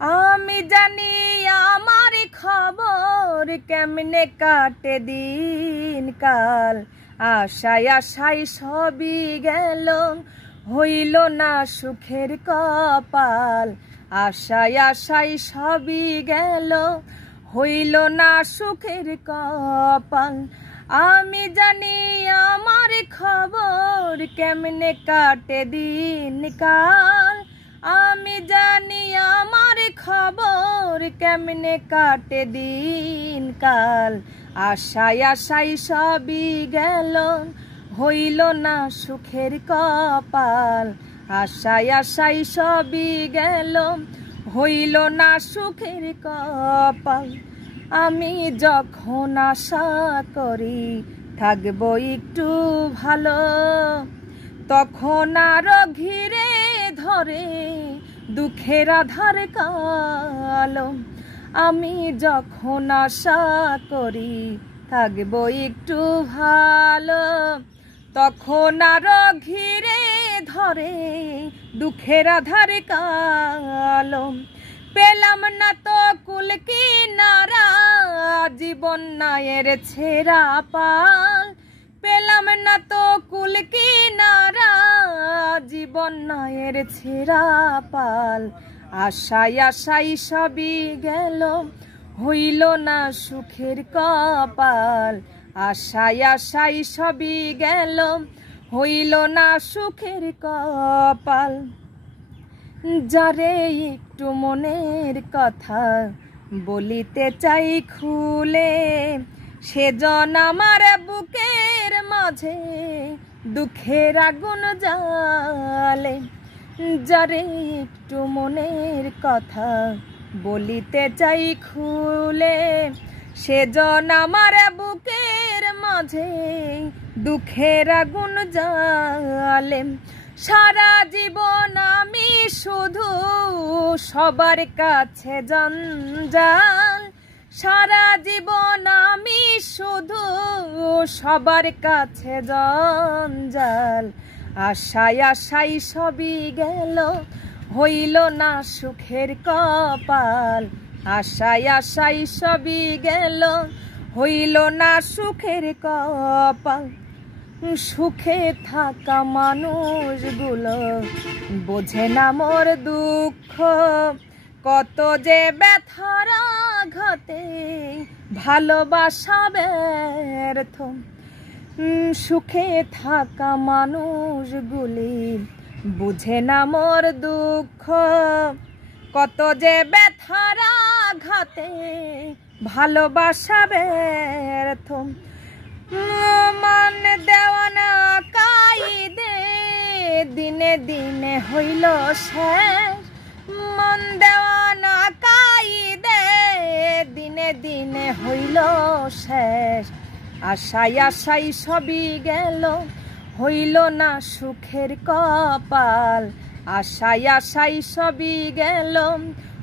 আমি জানি আমার খবর কেমনে কাটে দিন কাল। আশায় আশায় সবই গেল, হইল না সুখের কপাল। আশায় আশায় সবই গেল, হইল না সুখের কপাল। আমি জানি আমার খবর কেমনে কাটে দিন কাল। আমি জানি আমার খবর কেমনে কাটে দিন কাল। আশায় আশায় সবই গেল, হইল না সুখের কপাল। আশায় আশায় সবই গেল, হইল না সুখের কপাল। আমি যখন আশা করি থাকবো একটু ভালো, তখন আরো ঘিরে ধরে দুঃখের আধার কালো। আমি যখন আশা করি থাকবো একটু ভালো, তখন আরো ঘিরে ধরে দুঃখের আধার কালো। পেলাম না তো কুল কিনারা, জীবন নায়ের ছেঁড়া পাল। পেলাম না তো কুল কিনারা, জীবন নায়ের ছেঁড়া পাল। আশায় আশায় সবই গেল, হইল না সুখের কপাল। আশায় আশায় সবই গেল, হইল না সুখের কপাল। যারে একটু মনের কথা বলিতে চাই খুলে, সেজন আমার বুকের মাঝে দুঃখের আগুন জ্বালে। যারে একটু মনের কথা বলিতে চাই খুলে, সেজন আমার বুকের মাঝে দুঃখের আগুন জ্বালে। সারা জীবন আমি শুধু সবার কাছে জঞ্জাল। সারা জীবন আমি শুধু সবার কাছে জঞ্জাল। আশায় আশায় সবই গেল, হইল না সুখের কপাল। আশায় আশায় সবই গেল, হইল না সুখের কপাল। সুখে থাকা মানুষগুলো বোঝে না মোর দুঃখ, কত যে ব্যথার আঘাতে ভালোবাসা ব্যর্থ। সুখে থাকা মানুষগুলি বুঝে না মোর দুঃখ, কত যে ব্যথার আঘাতে ভালোবাসা ব্যর্থ। মন দেওয়ানা কাইদে দিনে দিনে হইল শেষ। মন দেওয়ানা কাইদে দিনে দিনে হইল শেষ। আশায় আশায় সবই গেল, হইল না সুখের কপাল। আশায় আশায় সবই গেল,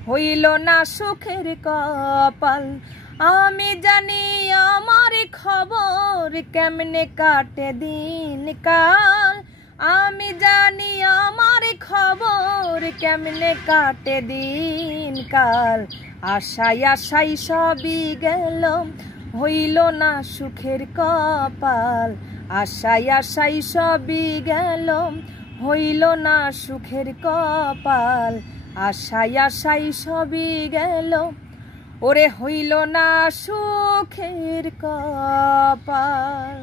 হইল না সুখের কপাল। আমি জানি আমার খবর কেমনে কাটে দিন কাল। আমি জানি আমার খবর কেমনে কাটে দিন কাল। আশায় আশায় সবই গেল, হইল না সুখের কপাল। আশায় আশায় সবই গেল, হইল না সুখের কপাল। আশায় আশায় সবই গেল, ওরে হইল না সুখের কপাল।